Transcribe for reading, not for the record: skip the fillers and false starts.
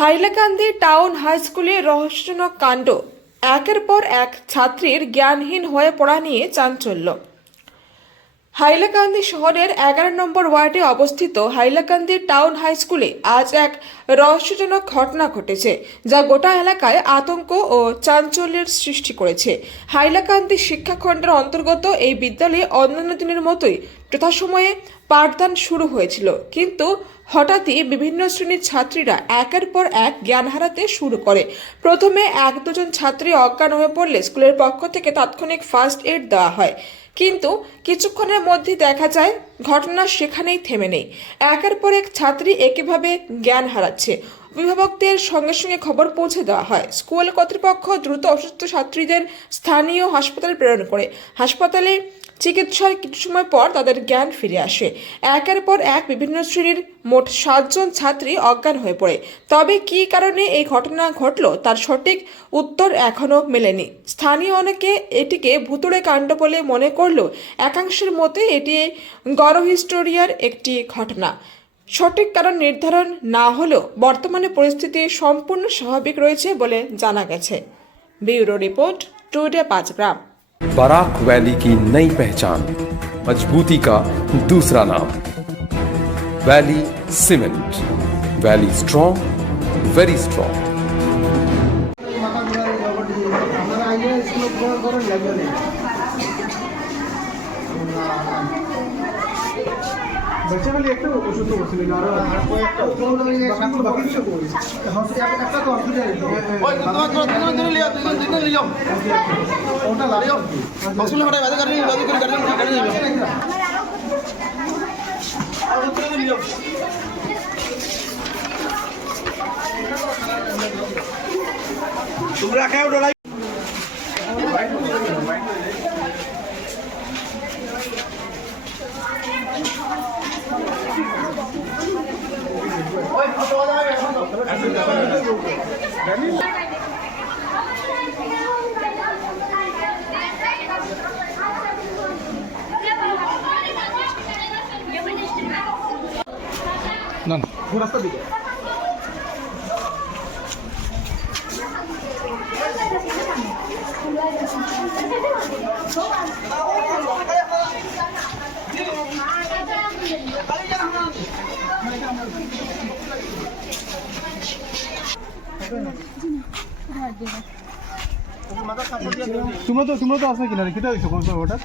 Hailakandi town high স্কুলে রহস্যজনক কাণ্ড, একের পর এক ছাত্রীর জ্ঞানহীন হয়ে পড়া নিয়ে চাঞ্চল্য। হাইলাকান্দি শহরের 11 নম্বর ওয়ার্ডে অবস্থিত হাইলাকান্দি টাউন হাই স্কুলে আজ এক রহস্যজনক ঘটনা ঘটেছে, যা গোটা এলাকায় আতঙ্ক ও চাঞ্চল্যের সৃষ্টি করেছে। হাইলাকান্দি শিক্ষাখণ্ডের অন্তর্গত এই বিদ্যালয়ে অন্যান্য দিনের মতোই যথাসময়ে পাঠদান শুরু হয়েছিল, কিন্তু হঠাৎই বিভিন্ন শ্রেণীর ছাত্রীরা একের পর এক জ্ঞান হারাতে শুরু করে। প্রথমে এক দুজন ছাত্রী অজ্ঞান হয়ে পড়লে স্কুলের পক্ষ থেকে তাৎক্ষণিক ফার্স্ট এড দেওয়া হয়, কিন্তু কিছুক্ষণের মধ্যেই দেখা যায় ঘটনা সেখানেই থেমে নেই। একের পর এক ছাত্রী একইভাবে জ্ঞান হারাচ্ছে। অভিভাবকদের সঙ্গে সঙ্গে খবর পৌঁছে দেওয়া হয়। স্কুল কর্তৃপক্ষ দ্রুত অসুস্থ ছাত্রীদের স্থানীয় হাসপাতালে প্রেরণ করে। হাসপাতালে চিকিৎসার কিছু সময় পর তাদের জ্ঞান ফিরে আসে। একের পর এক বিভিন্ন শ্রেণীর মোট 7 জন ছাত্রী অজ্ঞান হয়ে পড়ে। তবে কী কারণে এই ঘটনা ঘটল তার সঠিক উত্তর এখনও মেলেনি। স্থানীয় অনেকে এটিকে ভুতুড়ে কাণ্ড বলে মনে করলেও একাংশের মতে এটি গণহিস্টোরিয়ার একটি ঘটনা। সঠিক কারণ নির্ধারণ না হলেও বর্তমানে পরিস্থিতি সম্পূর্ণ স্বাভাবিক রয়েছে বলে জানা গেছে। ব্যুরো রিপোর্ট, টুডে 5 গ্রাম। बराक वैली की नई पहचान, मजबूती का दूसरा नाम, valley cement. Valley strong, very strong. बच्चे वाले एक तो ओषुध तो वसूल ला रहा है कोई एक तो बाकी से कोई एक तो हॉस्पिटल ओए दिन लिया ओटा ला वसूल हटा वादा कर तुम रखे हो डोला ना वो रास्ता दिखे তোমরা তো আসলে কিনারে কেটে হইছো কোন ওটা